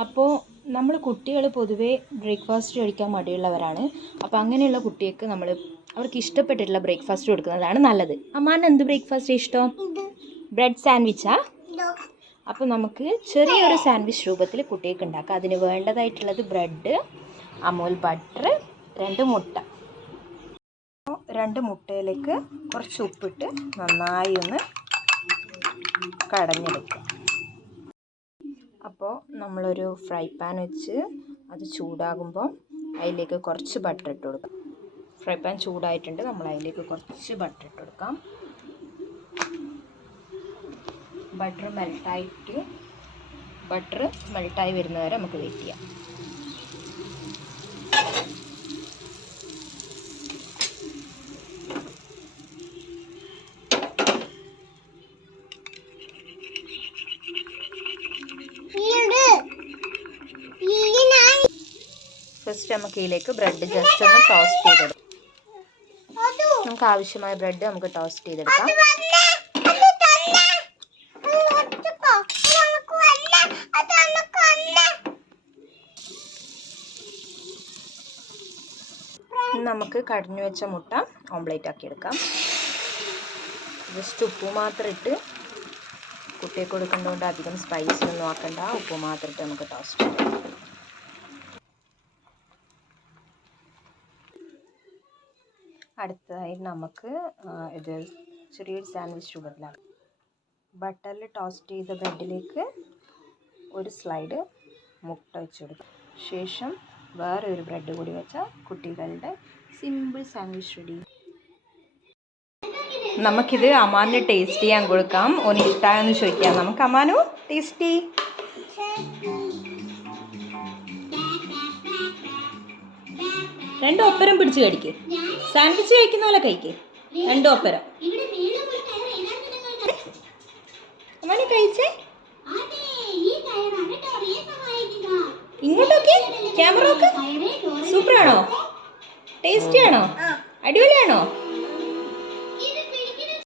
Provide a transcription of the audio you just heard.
അപ്പോൾ നമ്മൾ കുട്ടികൾ പൊതുവേ ബ്രേക്ക്ഫാസ്റ്റ് കഴിക്കാൻ മടിയുള്ളവരാണ്. അപ്പോൾ അങ്ങനെയുള്ള കുട്ടികൾക്ക് അവർക്ക് ഇഷ്ടപ്പെട്ടിട്ടുള്ള ബ്രേക്ക്ഫാസ്റ്റ് കൊടുക്കുന്നതാണ് നല്ലത്. അമ്മാന് എന്ത് ബ്രേക്ക്ഫാസ്റ്റ് ഇഷ്ടം? ബ്രെഡ് സാൻഡ്വിച്ചാ? അപ്പോൾ നമുക്ക് ചെറിയൊരു സാൻഡ്വിച്ച് രൂപത്തിൽ കുട്ടികൾക്ക് ഉണ്ടാക്കാം. അതിന് വേണ്ടതായിട്ടുള്ളത് ബ്രെഡ്, അമൂൽ ബട്ടർ, 2 മുട്ട. 2 മുട്ടയിലേക്ക് കുറച്ച് ഉപ്പിട്ട് നന്നായി ഒന്ന് കടഞ്ഞെടുക്കുക. അപ്പോൾ നമ്മളൊരു ഫ്രൈ പാൻ വെച്ച് അത് ചൂടാകുമ്പോൾ അതിലേക്ക് കുറച്ച് ബട്ടർ ഇട്ട് കൊടുക്കാം. ഫ്രൈ പാൻ ചൂടായിട്ടുണ്ട്, നമ്മൾ അതിലേക്ക് കുറച്ച് ബട്ടർ ഇട്ട് കൊടുക്കാം. ബട്ടർ മെൽട്ടായി വരുന്നവരെ നമുക്ക് വെയിറ്റ് ചെയ്യാം. ഫസ്റ്റ് നമുക്ക് ഇതിലേക്ക് ബ്രെഡ് ജസ്റ്റ് ഒന്ന് ടോസ്റ്റ് ചെയ്തെടുക്കാം. നമുക്ക് ആവശ്യമായ ബ്രെഡ് നമുക്ക് ടോസ്റ്റ് ചെയ്തെടുക്കാം. നമുക്ക് കടഞ്ഞു വെച്ച മുട്ട ഓംപ്ലേറ്റ് ആക്കി എടുക്കാം. ജസ്റ്റ് ഉപ്പ് മാത്രം ഇട്ട്, കുട്ടിയെ കൊടുക്കുന്നതുകൊണ്ട് അധികം സ്പൈസി ഒന്നും ആക്കണ്ട, ഉപ്പ് മാത്രം ഇട്ട് നമുക്ക് ടോസ്റ്റ് ചെയ്യാം. അടുത്തതായി നമുക്ക് ഇത് ചെറിയൊരു സാൻഡ്വിച്ച് രൂപത്തിലാണ്. ബട്ടറിൽ ടോസ്റ്റ് ചെയ്ത ബ്രെഡിലേക്ക് ഒരു സ്ലൈഡ് മുട്ട വെച്ച് കൊടുക്കുക. ശേഷം വേറെ ഒരു ബ്രെഡ് കൂടി വെച്ചാൽ കുട്ടികളുടെ സിമ്പിൾ സാൻഡ്വിച്ച് റെഡി. നമുക്കിത് അമ്മാന് ടേസ്റ്റ് ചെയ്യാൻ കൊടുക്കാം. ഓന് ഇഷ്ടമായെന്ന് ചോദിക്കാം. നമുക്ക് അമ്മാനു ടേസ്റ്റ് ചെയ്. രണ്ടും ഒപ്പരം പിടിച്ച് കഴിക്ക്. സാൻഡ്വിച്ച് കഴിക്കുന്ന പോലെ കഴിക്ക്. രണ്ടും ഒപ്പരം. അമ്മാനെ കഴിച്ചേ. ഇങ്ങോട്ടൊക്കെ ക്യാമറ ഒക്കെ സൂപ്പറാണോ? ടേസ്റ്റി ആണോ? അടിപൊളിയാണോ?